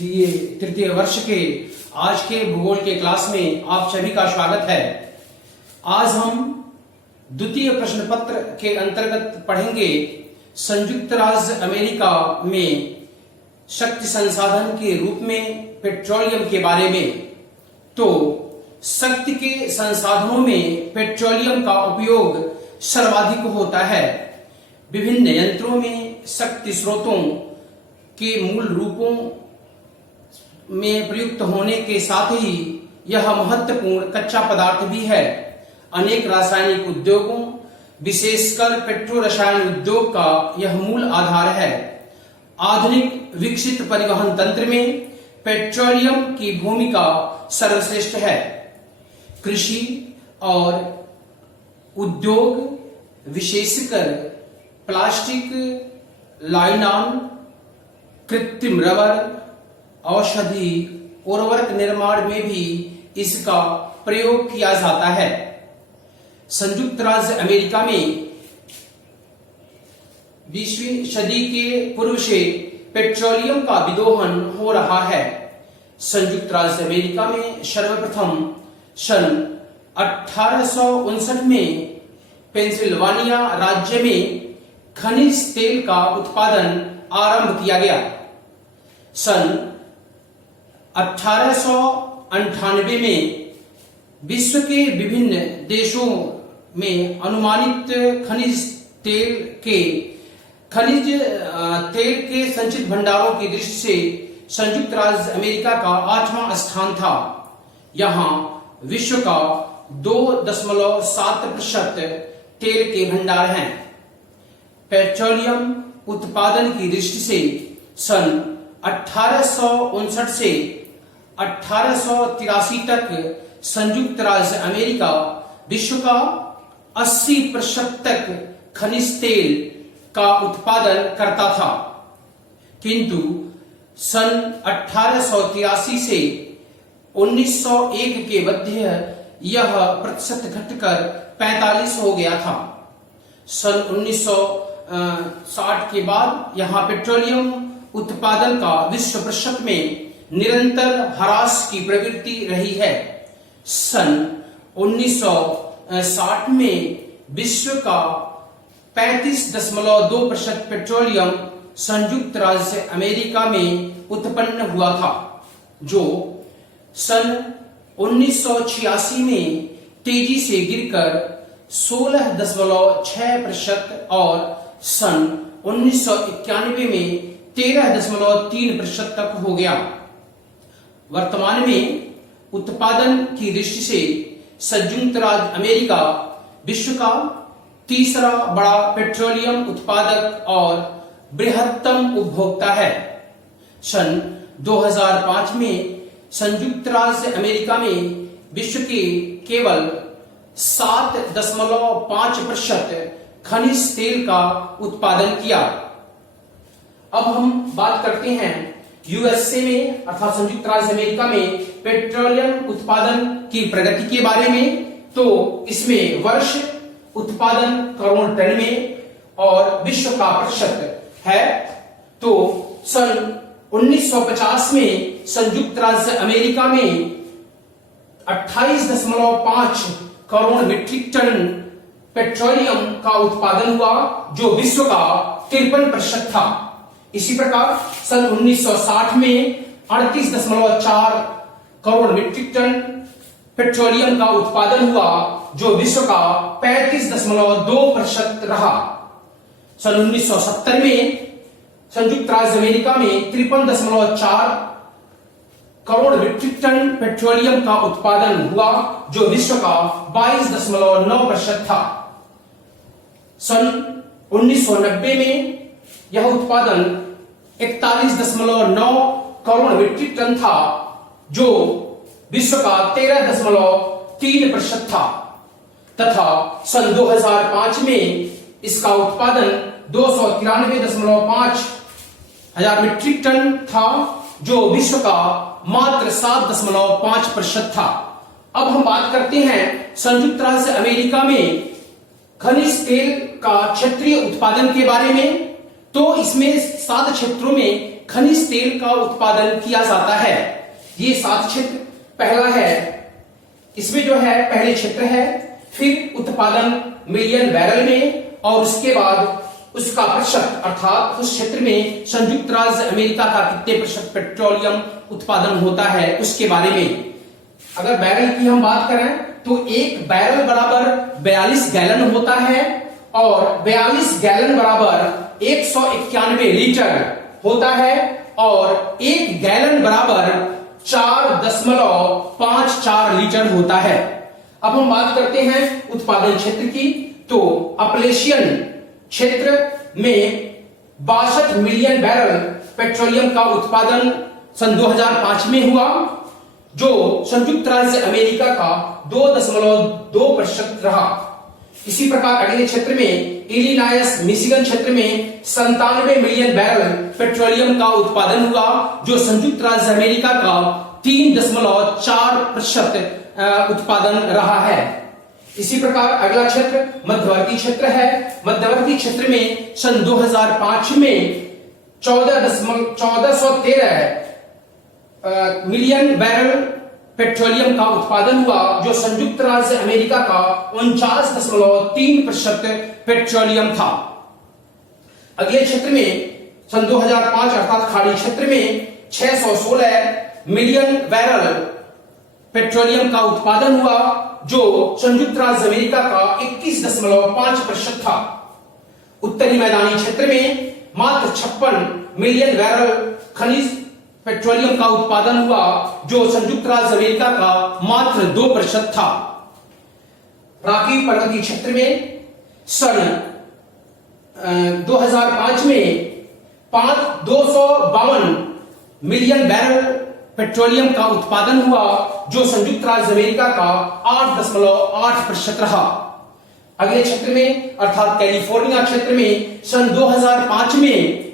ये तृतीय वर्ष के आज के भूगोल के क्लास में आप सभी का स्वागत है। आज हम द्वितीय प्रश्न पत्र के अंतर्गत पढ़ेंगे संयुक्त राज्य अमेरिका में शक्ति संसाधन के रूप में पेट्रोलियम के बारे में। तो शक्ति के संसाधनों में पेट्रोलियम का उपयोग सर्वाधिक होता है। विभिन्न यंत्रों में शक्ति स्रोतों के मूल रूपों में प्रयुक्त होने के साथ ही यह महत्वपूर्ण कच्चा पदार्थ भी है। अनेक रासायनिक उद्योगों विशेषकर पेट्रो रसायन उद्योग का यह मूल आधार है। आधुनिक विकसित परिवहन तंत्र में पेट्रोलियम की भूमिका सर्वश्रेष्ठ है। कृषि और उद्योग विशेषकर प्लास्टिक, लाइनॉन, कृत्रिम रबर, औषधि, उर्वरक निर्माण में भी इसका प्रयोग किया जाता है। संयुक्त राज्य अमेरिका में 20वीं सदी के पूर्व से पेट्रोलियम का विदोहन हो रहा है। संयुक्त राज्य अमेरिका में सर्वप्रथम सन 1859 में पेंसिल्वानिया राज्य में खनिज तेल का उत्पादन आरंभ किया गया। सन 1898 में विश्व के विभिन्न देशों में अनुमानित खनिज तेल के संचित भंडारों की दृष्टि से संयुक्त राज्य अमेरिका का 8वां स्थान था। यहां विश्व का 2.7% तेल के भंडार हैं। पेट्रोलियम उत्पादन की दृष्टि से सन 1859 से 1883 तक संयुक्त राज्य अमेरिका विश्व का 80% तक खनिज तेल का उत्पादन करता था, किंतु सन 1883 से 1901 के मध्य यह प्रतिशत घटकर 45 हो गया था। सन 1960 के बाद यहां पेट्रोलियम उत्पादन का विश्व प्रतिशत में निरंतर ह्रास की प्रवृत्ति रही है। सन 1960 में विश्व का 35.2% पेट्रोलियम संयुक्त राज्य अमेरिका में उत्पन्न हुआ था, जो सन 1986 में तेजी से गिरकर 16.6% और सन 1991 में 13.3% तक हो गया। वर्तमान में उत्पादन की दृष्टि से संयुक्त राज्य अमेरिका विश्व का तीसरा बड़ा पेट्रोलियम उत्पादक और बृहत्तम उपभोक्ता है। सन 2005 में संयुक्त राज्य अमेरिका में विश्व के केवल 7.5% खनिज तेल का उत्पादन किया। अब हम बात करते हैं यूएसए में अर्थात संयुक्त राज्य अमेरिका में पेट्रोलियम उत्पादन की प्रगति के बारे में। तो इसमें वर्ष उत्पादन करोड़ टन में और विश्व का प्रतिशत है। तो सन 1950 में संयुक्त राज्य अमेरिका में 28.5 करोड़ मीट्रिक टन पेट्रोलियम का उत्पादन हुआ, जो विश्व का 53% था। इसी प्रकार सन 1960 में 38.4 करोड़ मीट्रिक टन पेट्रोलियम का उत्पादन हुआ, जो विश्व का 35.2% रहा। सन 1970 में संयुक्त राज्य अमेरिका में 53.4 करोड़ मीट्रिक टन पेट्रोलियम का उत्पादन हुआ, जो विश्व का 22.9% था। सन 1990 में यह उत्पादन 41.9 करोड़ मीट्रिक टन था, जो विश्व का 13.3% था, तथा सन 2005 में इसका उत्पादन 293.5 हजार मीट्रिक टन था, जो विश्व का मात्र 7.5% था। अब हम बात करते हैं संयुक्त राज्य अमेरिका में खनिज तेल का क्षेत्रीय उत्पादन के बारे में। तो इसमें 7 क्षेत्रों में खनिज तेल का उत्पादन किया जाता है। ये 7 क्षेत्र, पहला है, इसमें जो है पहले क्षेत्र है, फिर उत्पादन मिलियन बैरल में, और उसके बाद उसका प्रतिशत, अर्थात उस क्षेत्र में संयुक्त राज्य अमेरिका का कितने प्रतिशत पेट्रोलियम उत्पादन होता है उसके बारे में। अगर बैरल की हम बात करें तो एक बैरल बराबर 42 गैलन होता है, और 42 गैलन बराबर 191 लीटर होता है, और एक गैलन बराबर 4.54 लीटर होता है। अब हम बात करते हैं उत्पादन क्षेत्र की, तो अपलेशियन क्षेत्र में 62 मिलियन बैरल पेट्रोलियम का उत्पादन सन 2005 में हुआ, जो संयुक्त राज्य अमेरिका का 2.2% रहा। इसी प्रकार अगले क्षेत्र में इलिनॉयस मिशिगन क्षेत्र में 97 मिलियन बैरल पेट्रोलियम का उत्पादन हुआ, जो संयुक्त राज्य अमेरिका का 3.4% उत्पादन रहा है। इसी प्रकार अगला क्षेत्र मध्यवर्ती क्षेत्र है। मध्यवर्ती क्षेत्र में सन 2005 में 1413 मिलियन बैरल पेट्रोलियम का उत्पादन हुआ, जो संयुक्त राज्य अमेरिका का 49.3% पेट्रोलियम था। अगले क्षेत्र में सन 2005 अर्थात खाड़ी क्षेत्र में 616 मिलियन बैरल पेट्रोलियम का उत्पादन हुआ, जो संयुक्त राज्य अमेरिका का 21.5% था। उत्तरी मैदानी क्षेत्र में मात्र 56 मिलियन बैरल खनिज पेट्रोलियम का उत्पादन हुआ, जो संयुक्त राज्य अमेरिका का मात्र 2% था। राकीव पर्वतीय क्षेत्र में सन 2005 में 252 मिलियन बैरल पेट्रोलियम का उत्पादन हुआ, जो संयुक्त राज्य अमेरिका का 8.8% रहा। अगले क्षेत्र में अर्थात कैलिफोर्निया क्षेत्र में सन 2005 में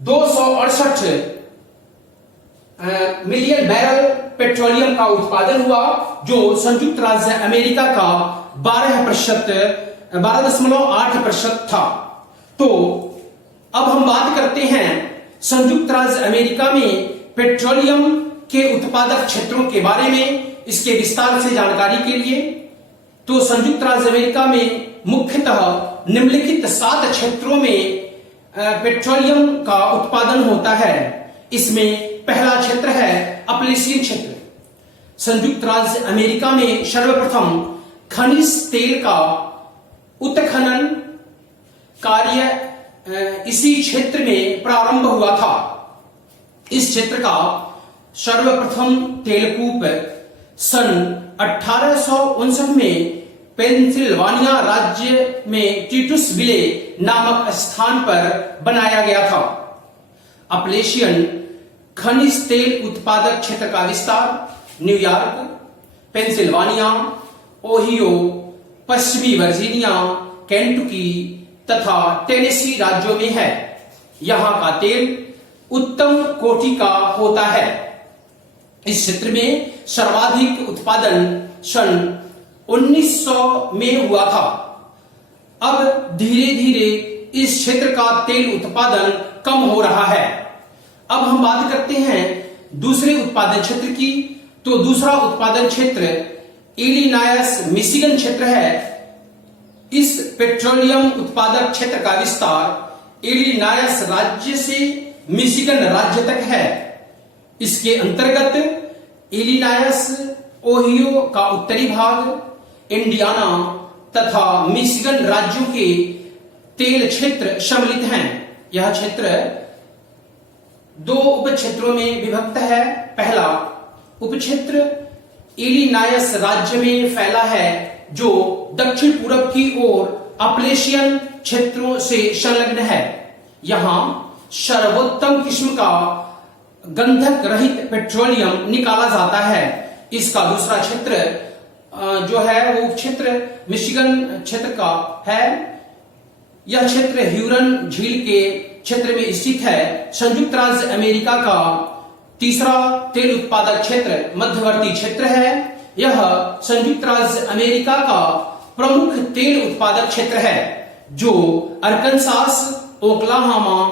268 मिलियन बैरल पेट्रोलियम का उत्पादन हुआ, जो संयुक्त राज्य अमेरिका का 12.8% था। तो अब हम बात करते हैं संयुक्त राज्य अमेरिका में पेट्रोलियम के उत्पादक क्षेत्रों के बारे में, इसके विस्तार से जानकारी के लिए। तो संयुक्त राज्य अमेरिका में मुख्यतः निम्नलिखित 7 क्षेत्रों में पेट्रोलियम का उत्पादन होता है। इसमें पहला क्षेत्र है अपलेशियन क्षेत्र। संयुक्त राज्य अमेरिका में सर्वप्रथम खनिज तेल का उत्खनन कार्य इसी क्षेत्र में प्रारंभ हुआ था। इस क्षेत्र का सर्वप्रथम तेलकूप सन 1859 में पेंसिल्वानिया राज्य में टिटुसविले नामक स्थान पर बनाया गया था। अपलेशियन खनिज तेल उत्पादक क्षेत्र का विस्तार न्यूयॉर्क, पेंसिल्वानिया, ओहियो, पश्चिमी वर्जीनिया, केंटुकी तथा टेनेसी राज्यों में है। यहां का तेल उत्तम कोटि का होता है। इस क्षेत्र में सर्वाधिक उत्पादन सन 1900 में हुआ था। अब धीरे धीरे इस क्षेत्र का तेल उत्पादन कम हो रहा है। अब हम बात करते हैं दूसरे उत्पादन क्षेत्र की। तो दूसरा उत्पादन क्षेत्र इलिनॉयस मिशिगन क्षेत्र है। इस पेट्रोलियम उत्पादक क्षेत्र का विस्तार इलिनॉयस राज्य से मिशिगन राज्य तक है। इसके अंतर्गत इलिनॉयस, ओहियो का उत्तरी भाग, इंडियाना तथा मिशिगन राज्यों के तेल क्षेत्र सम्मिलित हैं। यह क्षेत्र 2 उप क्षेत्रों में विभक्त है। पहला उपक्षेत्र इलिनॉयस राज्य में फैला है, जो दक्षिण पूरब की ओर अपलेशियन क्षेत्रों से संलग्न है। यहां सर्वोत्तम किस्म का गंधक रहित पेट्रोलियम निकाला जाता है। इसका दूसरा क्षेत्र जो है वो क्षेत्र मिशिगन क्षेत्र का है। यह क्षेत्र ह्यूरन झील के क्षेत्र में स्थित है। संयुक्त राज्य अमेरिका का तीसरा तेल उत्पादक क्षेत्र मध्यवर्ती क्षेत्र है। यह संयुक्त राज्य अमेरिका का प्रमुख तेल उत्पादक क्षेत्र है, जो अरकानसास, ओक्लाहोमा,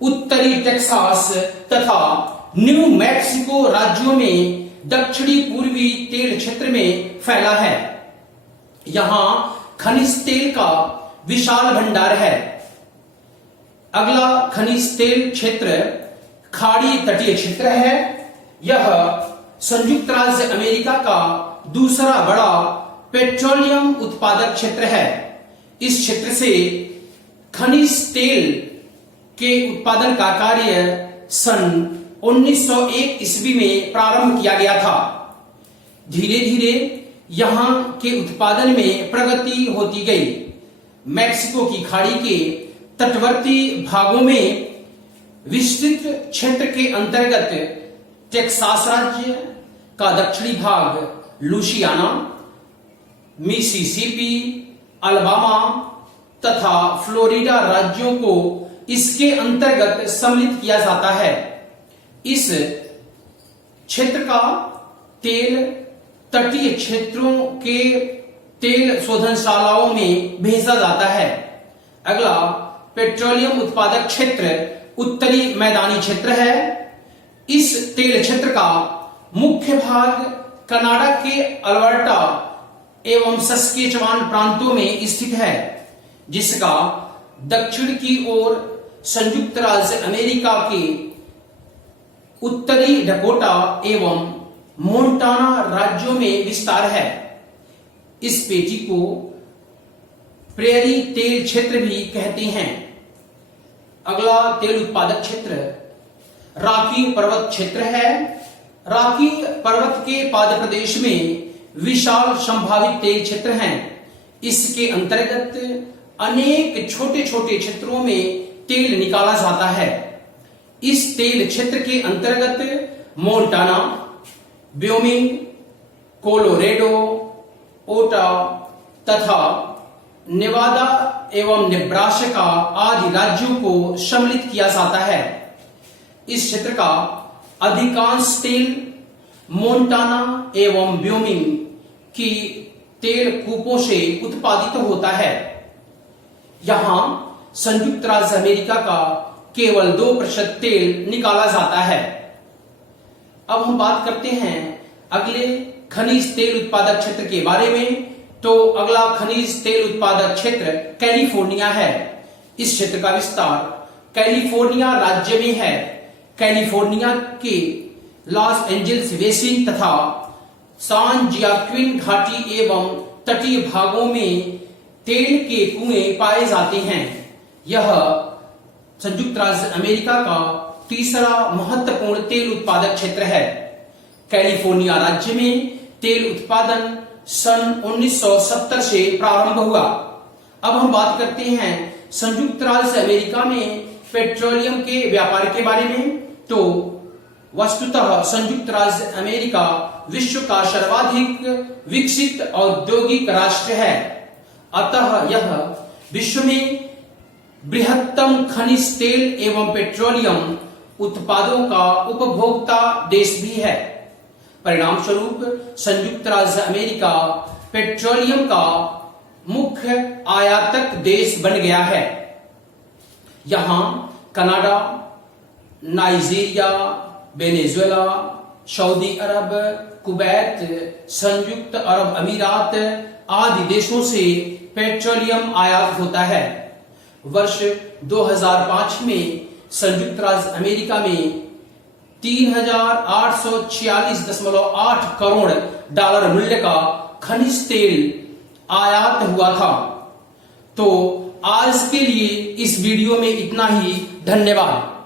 उत्तरी टेक्सास तथा न्यू मैक्सिको राज्यों में दक्षिणी पूर्वी तेल क्षेत्र में फैला है। यहां खनिज तेल का विशाल भंडार है। अगला खनिज तेल क्षेत्र खाड़ी तटीय क्षेत्र है। यह संयुक्त राज्य अमेरिका का दूसरा बड़ा पेट्रोलियम उत्पादक क्षेत्र है। इस क्षेत्र से खनिज तेल के उत्पादन का कार्य सन 1901 ईस्वी में प्रारंभ किया गया था। धीरे धीरे यहां के उत्पादन में प्रगति होती गई। मैक्सिको की खाड़ी के तटवर्ती भागों में विस्तृत क्षेत्र के अंतर्गत टेक्सास राज्य का दक्षिणी भाग, लुसियाना, मिसिसिपी, अलाबामा तथा फ्लोरिडा राज्यों को इसके अंतर्गत सम्मिलित किया जाता है। इस क्षेत्र का तेल तटीय क्षेत्रों के तेल शोधनशालाओं में भेजा जाता है। अगला पेट्रोलियम उत्पादक क्षेत्र उत्तरी मैदानी क्षेत्र है। इस तेल क्षेत्र का मुख्य भाग कनाडा के अल्बर्टा एवं सस्केचवान प्रांतों में स्थित है, जिसका दक्षिण की ओर संयुक्त राज्य अमेरिका के उत्तरी डकोटा एवं मोंटाना राज्यों में विस्तार है। इस पेटी को प्रेरी तेल क्षेत्र भी कहते हैं। अगला तेल उत्पादक क्षेत्र रॉकी पर्वत क्षेत्र है। रॉकी पर्वत के पाद प्रदेश में विशाल संभावित तेल क्षेत्र हैं। इसके अंतर्गत अनेक छोटे छोटे क्षेत्रों में तेल निकाला जाता है। इस तेल क्षेत्र के अंतर्गत मोंटाना, व्योमिंग, कोलोरेडो, ओटा तथा नेवादा एवं नेब्रास्का आदि राज्यों को सम्मिलित किया जाता है। इस क्षेत्र का अधिकांश तेल मोंटाना एवं व्योमिंग की तेल कूपों से उत्पादित होता है। यहां संयुक्त राज्य अमेरिका का केवल 2% तेल निकाला जाता है। अब हम बात करते हैं अगले खनिज तेल उत्पादक क्षेत्र के बारे में। तो अगला खनिज तेल उत्पादक क्षेत्र कैलिफोर्निया है। इस क्षेत्र का विस्तार कैलिफोर्निया राज्य में है। कैलिफोर्निया के लॉस एंजल्स बेसिन तथा सान जियाक्विन घाटी एवं तटीय भागों में तेल के कुएं पाए जाते हैं। यह संयुक्त राज्य अमेरिका का तीसरा महत्वपूर्ण तेल उत्पादक क्षेत्र है। कैलिफोर्निया राज्य में तेल उत्पादन सन 1970 से प्रारंभ हुआ। अब हम बात करते हैं संयुक्त राज्य अमेरिका में पेट्रोलियम के व्यापार के बारे में। तो वस्तुतः संयुक्त राज्य अमेरिका विश्व का सर्वाधिक विकसित औद्योगिक राष्ट्र है। अतः यह विश्व में बृहत्तम खनिज तेल एवं पेट्रोलियम उत्पादों का उपभोक्ता देश भी है। परिणाम स्वरूप संयुक्त राज्य अमेरिका पेट्रोलियम का मुख्य आयातक देश बन गया है। यहां कनाडा, नाइजीरिया, वेनेजुएला, सऊदी अरब, कुवैत, संयुक्त अरब अमीरात आदि देशों से पेट्रोलियम आयात होता है। वर्ष 2005 में संयुक्त राज्य अमेरिका में 3,846.8 करोड़ डॉलर मूल्य का खनिज तेल आयात हुआ था। तो आज के लिए इस वीडियो में इतना ही। धन्यवाद।